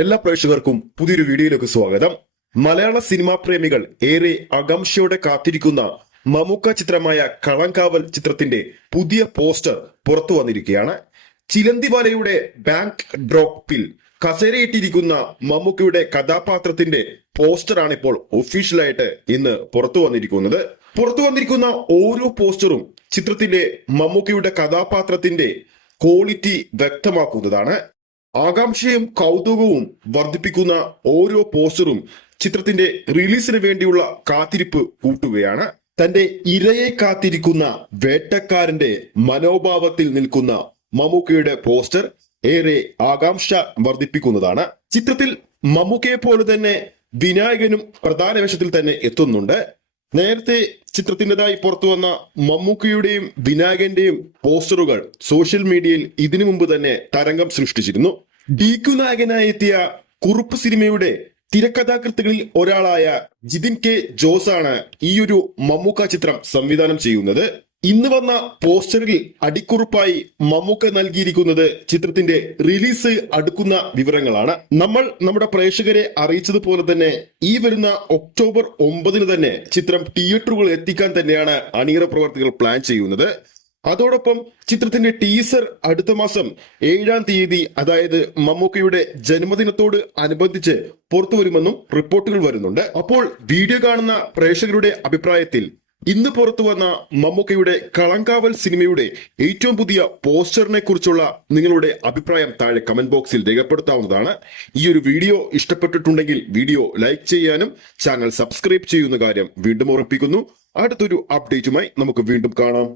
എല്ലാ പ്രേക്ഷകർക്കും പുതിയൊരു വീഡിയോയിലേക്ക് സ്വാഗതം. മലയാള സിനിമാ പ്രേമികൾ ഏറെ ആകാംക്ഷയോടെ കാത്തിരിക്കുന്ന മമ്മൂക്ക ചിത്രമായ കളങ്കാവൽ ചിത്രത്തിന്റെ പുതിയ പോസ്റ്റർ പുറത്തു വന്നിരിക്കുകയാണ്. ചിലന്തിവാലയുടെ ബാങ്ക് ഡ്രോപ്പിൽ കസേരയിട്ടിരിക്കുന്ന മമ്മൂക്കയുടെ കഥാപാത്രത്തിന്റെ പോസ്റ്ററാണ് ഇപ്പോൾ ഒഫീഷ്യലായിട്ട് ഇന്ന് പുറത്തു വന്നിരിക്കുന്നത്. പുറത്തു വന്നിരിക്കുന്ന ഓരോ പോസ്റ്ററും ചിത്രത്തിലെ മമ്മൂക്കയുടെ കഥാപാത്രത്തിന്റെ ക്വാളിറ്റി വ്യക്തമാക്കുന്നതാണ്. ആകാംക്ഷയും കൗതുകവും വർദ്ധിപ്പിക്കുന്ന ഓരോ പോസ്റ്ററും ചിത്രത്തിന്റെ റിലീസിന് വേണ്ടിയുള്ള കാത്തിരിപ്പ് കൂട്ടുകയാണ്. തന്റെ ഇരയെ കാത്തിരിക്കുന്ന വേട്ടക്കാരന്റെ മനോഭാവത്തിൽ നിൽക്കുന്ന മമ്മൂക്കയുടെ പോസ്റ്റർ ഏറെ ആകാംക്ഷ വർദ്ധിപ്പിക്കുന്നതാണ്. ചിത്രത്തിൽ മമ്മൂക്കയെ പോലെ തന്നെ വിനായകനും പ്രധാന വേഷത്തിൽ തന്നെ എത്തുന്നുണ്ട്. നേരത്തെ ചിത്രത്തിൻ്റെതായി പുറത്തു വന്ന മമ്മൂക്കയുടെയും വിനായകന്റെയും പോസ്റ്ററുകൾ സോഷ്യൽ മീഡിയയിൽ ഇതിനു മുമ്പ് തന്നെ തരംഗം സൃഷ്ടിച്ചിരുന്നു. DQ നായകനായി എത്തിയ കുറുപ്പ് സിനിമയുടെ തിരക്കഥാകൃത്തുകളിൽ ഒരാളായ ജിതിൻ കെ ജോസ് ആണ് ഈ ഒരു മമ്മൂക്ക ചിത്രം സംവിധാനം ചെയ്യുന്നത്. ഇന്ന് വന്ന പോസ്റ്ററിൽ അടിക്കുറിപ്പായി മമ്മൂക്ക നൽകിയിരിക്കുന്നത് ചിത്രത്തിന്റെ റിലീസ് അടുക്കുന്ന വിവരങ്ങളാണ്. നമ്മൾ നമ്മുടെ പ്രേക്ഷകരെ അറിയിച്ചതുപോലെ തന്നെ ഈ വരുന്ന ഒക്ടോബർ 9 തന്നെ ചിത്രം തിയേറ്ററുകളിൽ എത്തിക്കാൻ തന്നെയാണ് അണിയറ പ്രവർത്തികൾ പ്ലാൻ ചെയ്യുന്നത്. അതോടൊപ്പം ചിത്രത്തിന്റെ ടീസർ അടുത്ത മാസം 7-ാം തീയതി, അതായത് മമ്മൂക്കയുടെ ജന്മദിനത്തോട് അനുബന്ധിച്ച് പുറത്തു വരുമെന്നും റിപ്പോർട്ടുകൾ വരുന്നുണ്ട്. അപ്പോൾ വീഡിയോ കാണുന്ന പ്രേക്ഷകരുടെ അഭിപ്രായത്തിൽ ഇന്ന് പുറത്തു വന്ന മമ്മൂക്കയുടെ കളങ്കാവൽ സിനിമയുടെ ഏറ്റവും പുതിയ പോസ്റ്ററിനെ കുറിച്ചുള്ള നിങ്ങളുടെ അഭിപ്രായം താഴെ കമന്റ് ബോക്സിൽ രേഖപ്പെടുത്താവുന്നതാണ്. ഈ ഒരു വീഡിയോ ഇഷ്ടപ്പെട്ടിട്ടുണ്ടെങ്കിൽ വീഡിയോ ലൈക്ക് ചെയ്യാനും ചാനൽ സബ്സ്ക്രൈബ് ചെയ്യുന്ന കാര്യം വീണ്ടും ഓർമ്മിപ്പിക്കുന്നു. അടുത്തൊരു അപ്ഡേറ്റുമായി നമുക്ക് വീണ്ടും കാണാം.